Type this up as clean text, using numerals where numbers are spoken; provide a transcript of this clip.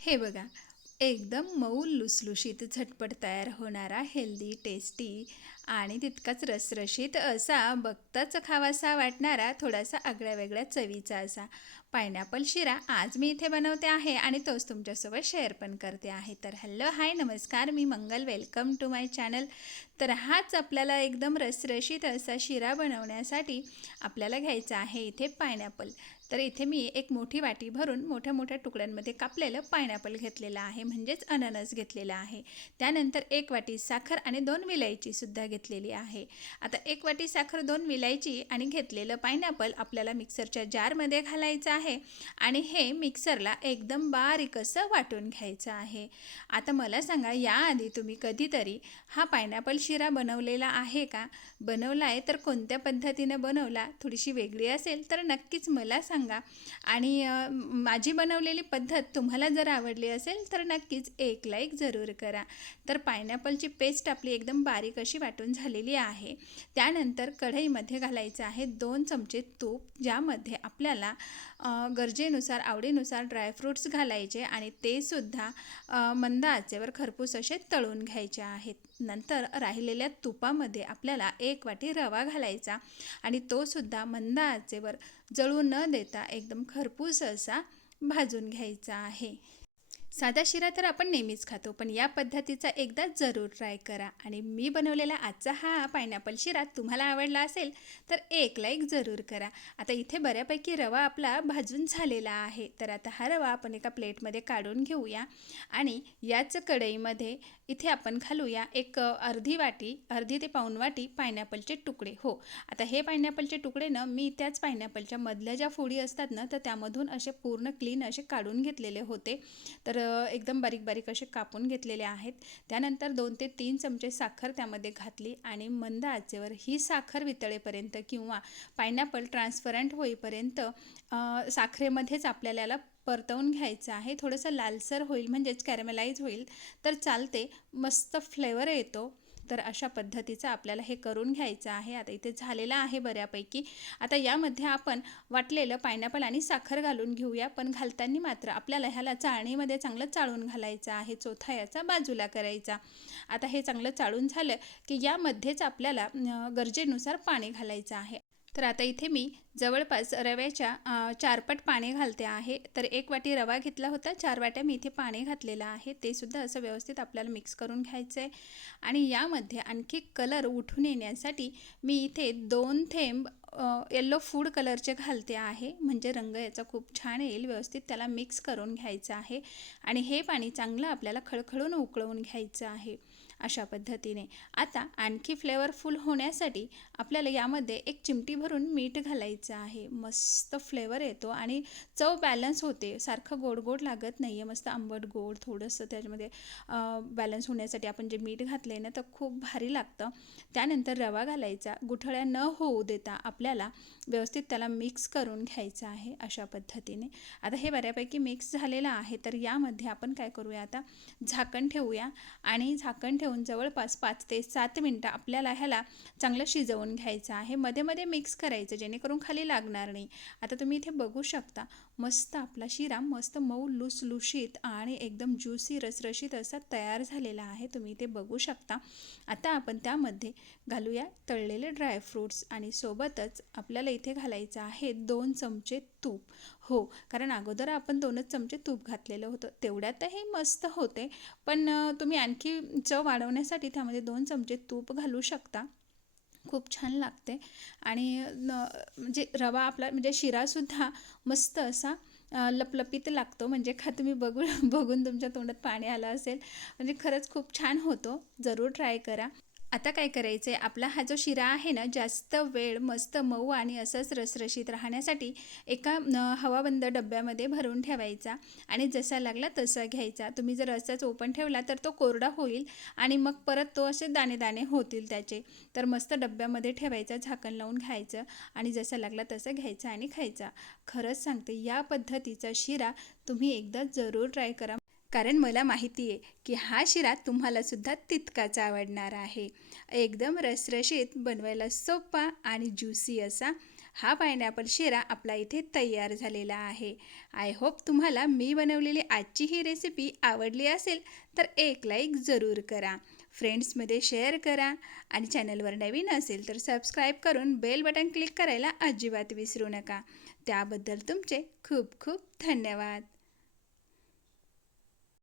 हे बघा, एकदम मऊ लुसलुशीत झटपट तयार होणारा हेल्दी, टेस्टी आणि तितकाच रसरशीत असा बघताच खावासा वाटणारा थोडासा आगळ्या-वेगळ्या चवीचा असा पायनॅपल शिरा आज मी इथे बनवते आहे आणि तोच तुमच्यासोबत शेअर पण करते आहे. तर हॅलो, हाय, नमस्कार, मी Mangal. Welcome to my channel. तर हाच आपल्याला एकदम रसरशीत असा शिरा बनवण्यासाठी आपल्याला घ्यायचा आहे इथे पायनॅपल. तर इथे मी एक मोठी वाटी भरून मोठ्या मोठ्या तुकड्यांमध्ये कापलेलं पायनॅपल घेतलेलं आहे, म्हणजेच अननस घेतलेला आहे. त्यानंतर 1 वाटी साखर आणि 2 विलायचीसुद्धा घेतलेली आहे. आता 1 वाटी साखर, 2 विलायची आणि घेतलेलं पायनॅपल आपल्याला मिक्सरच्या जारमध्ये घालायचं आहे आणि हे मिक्सरला एकदम बारीक असं वाटून घ्यायचं आहे. आता मला सांगा, याआधी तुम्ही कधीतरी हा पायनॅपल शिरा बनवलेला आहे का? बनवला आहे तर कोणत्या पद्धतीनं बनवला? थोडीशी वेगळी असेल तर नक्कीच मला सांगा. आणि माझी बनवलेली पद्धत तुम्हाला जर आवडली असेल तर नक्कीच एक लाईक जरूर करा. तर पायनॅपलची पेस्ट आपली एकदम बारीक अशी वाटून झालेली आहे. त्यानंतर कढईमध्ये घालायचं आहे 2 चमचे तूप, ज्यामध्ये आपल्याला गरजेनुसार, आवडीनुसार ड्रायफ्रूट्स घालायचे आणि ते सुद्धा मंद आचेवर खरपूस असे तळून घ्यायचे आहेत. नंतर राहिलेल्या तुपामध्ये आपल्याला 1 वाटी रवा घालायचा आणि तो सुद्धा मंद आचेवर जळू न देता एकदम खरपूस असा भाजून घ्यायचा आहे. साधा शिरा तर आपण नेहमीच खातो, पण या पद्धतीचा एकदा जरूर ट्राय करा. आणि मी बनवलेला आजचा हा पायनॅपल शिरा तुम्हाला आवडला असेल तर एक लाईक जरूर करा. आता इथे बऱ्यापैकी रवा आपला भाजून झालेला आहे. तर आता हा रवा आपण एका प्लेटमध्ये काढून घेऊया आणि याच कढईमध्ये इथे आपण घालूया एक अर्धी ते पाऊण वाटी पायनॅपलचे तुकडे. हो, आता हे पायनॅपलचे तुकडे ना मी त्याच पायनॅपलच्या मधल्या ज्या फोडी असतात ना, तर त्यामधून असे पूर्ण क्लीन असे काढून घेतलेले होते. तर एकदम बारीक बारीक असे कापून घेतलेले आहेत. त्यानंतर 2 ते 3 चमचे साखर त्यामध्ये घातली आणि मंद आचेवर ही साखर वितळेपर्यंत किंवा पायनॅपल ट्रान्सपरंट होईपर्यंत साखरेमध्येच आपल्याला याला परतवून घ्यायचं आहे. थोडंसं लालसर होईल, म्हणजेच कॅरमेलाइज होईल तर चालते, मस्त फ्लेवर येतो. तर अशा पद्धतीचं आपल्याला हे करून घ्यायचं आहे. आता इथे झालेलं आहे बऱ्यापैकी. आता यामध्ये आपण वाटलेलं पायनॅपल आणि साखर घालून घेऊया, पण घालताना मात्र आपल्याला ह्याला चाळणीमध्ये चांगलं चाळून घालायचं आहे. चोथा याचा बाजूला करायचा. आता हे चांगलं चाळून झालं की यामध्येच आपल्याला गरजेनुसार पाणी घालायचं आहे. तर आता इथे मी जवळपास रव्याच्या 4 पट पाणी घालते आहे. तर 1 वाटी रवा घेतला होता, 4 वाट्या मी इथे पाणी घातलेलं आहे. ते सुद्धा असं व्यवस्थित आपल्याला मिक्स करून घ्यायचं आहे. आणि यामध्ये आणखी कलर उठून येण्यासाठी मी इथे 2 थेंब येलो फूड कलरचे घालते आहे, म्हणजे रंग याचा खूप छान येईल. व्यवस्थित त्याला मिक्स करून घ्यायचं आहे आणि हे पाणी चांगलं आपल्याला खळखळून उकळवून घ्यायचं आहे अशा पद्धतीने. आता आणखी फ्लेवरफुल होण्यासाठी आपल्याला यामध्ये 1 चिमटी भरून मीठ घालायचं आहे. मस्त फ्लेवर येतो आणि चव बॅलन्स होते. सारखं गोड गोड लागत नाही आहे, मस्त आंबट गोड थोडंसं त्याच्यामध्ये बॅलन्स होण्यासाठी आपण जे मीठ घातलं आहे ना, तर खूप भारी लागतं. त्यानंतर रवा घालायचा. गुठळ्या न होऊ देता आपल्याला व्यवस्थित त्याला मिक्स करून घ्यायचं आहे अशा पद्धतीने. आता हे बऱ्यापैकी मिक्स झालेलं आहे. तर यामध्ये आपण काय करूया, आता झाकण ठेवूया आणि झाकण ठेवून जवळपास 5 ते 7 मिनटं आपल्याला ह्याला चांगलं शिजवून घ्यायचं आहे. मध्ये मध्ये मिक्स करायचं, जेणेकरून खाली लागणार नाही. आता तुम्ही इथे बघू शकता, मस्त आपला शिरा मस्त मऊ लुसलुशीत आणि एकदम ज्युसी रसरशीत असा तयार झालेला आहे. तुम्ही इथे बघू शकता. आता आपण त्यामध्ये घालूया तळलेले ड्रायफ्रूट्स आणि सोबतच आपल्याला इथे घालायचं आहे 2 चमचे तूप. हो, कारण अगोदर आपण 2च चमचे तूप घातलेलं होतं, तेवढ्यातही मस्त होते. पण तुम्ही आणखी चव वाढवण्यासाठी त्यामध्ये 2 चमचे तूप घालू शकता. खूप छान लागते. आणि म्हणजे रवा आपला म्हणजे शिरासुद्धा मस्त असा लपलपीत लागतो. म्हणजे का तुम्ही बघून तुमच्या तोंडात पाणी आलं असेल. म्हणजे खरंच खूप छान होतो. जरूर ट्राय करा. आता काय करायचं आहे, आपला हा जो शिरा आहे ना, जास्त वेळ मस्त मऊ आणि असंच रसरशीत राहण्यासाठी एका हवाबंद डब्यामध्ये भरून ठेवायचा आणि जसा लागला तसा घ्यायचा. तुम्ही जर असाच ओपन ठेवला तर तो कोरडा होईल आणि मग परत तो असे दाणे दाणे होतील त्याचे. तर मस्त डब्यामध्ये ठेवायचा, झाकण लावून घ्यायचं आणि जसा लागला तसं घ्यायचा आणि खायचा. खरंच सांगते, या पद्धतीचा शिरा तुम्ही एकदा जरूर ट्राय करा, कारण मला माहिती आहे की हा शिरा तुम्हालासुद्धा तितकाच आवडणार आहे. एकदम रसरशीत, बनवायला सोपा आणि ज्युसी असा हा पायनॅपल शिरा आपला इथे तयार झालेला आहे. आय होप तुम्हाला मी बनवलेली आजची ही रेसिपी आवडली असेल तर एक लाईक जरूर करा, फ्रेंड्समध्ये शेअर करा आणि चॅनलवर नवीन असेल तर सबस्क्राईब करून बेल बटन क्लिक करायला अजिबात विसरू नका. त्याबद्दल तुमचे खूप खूप धन्यवाद.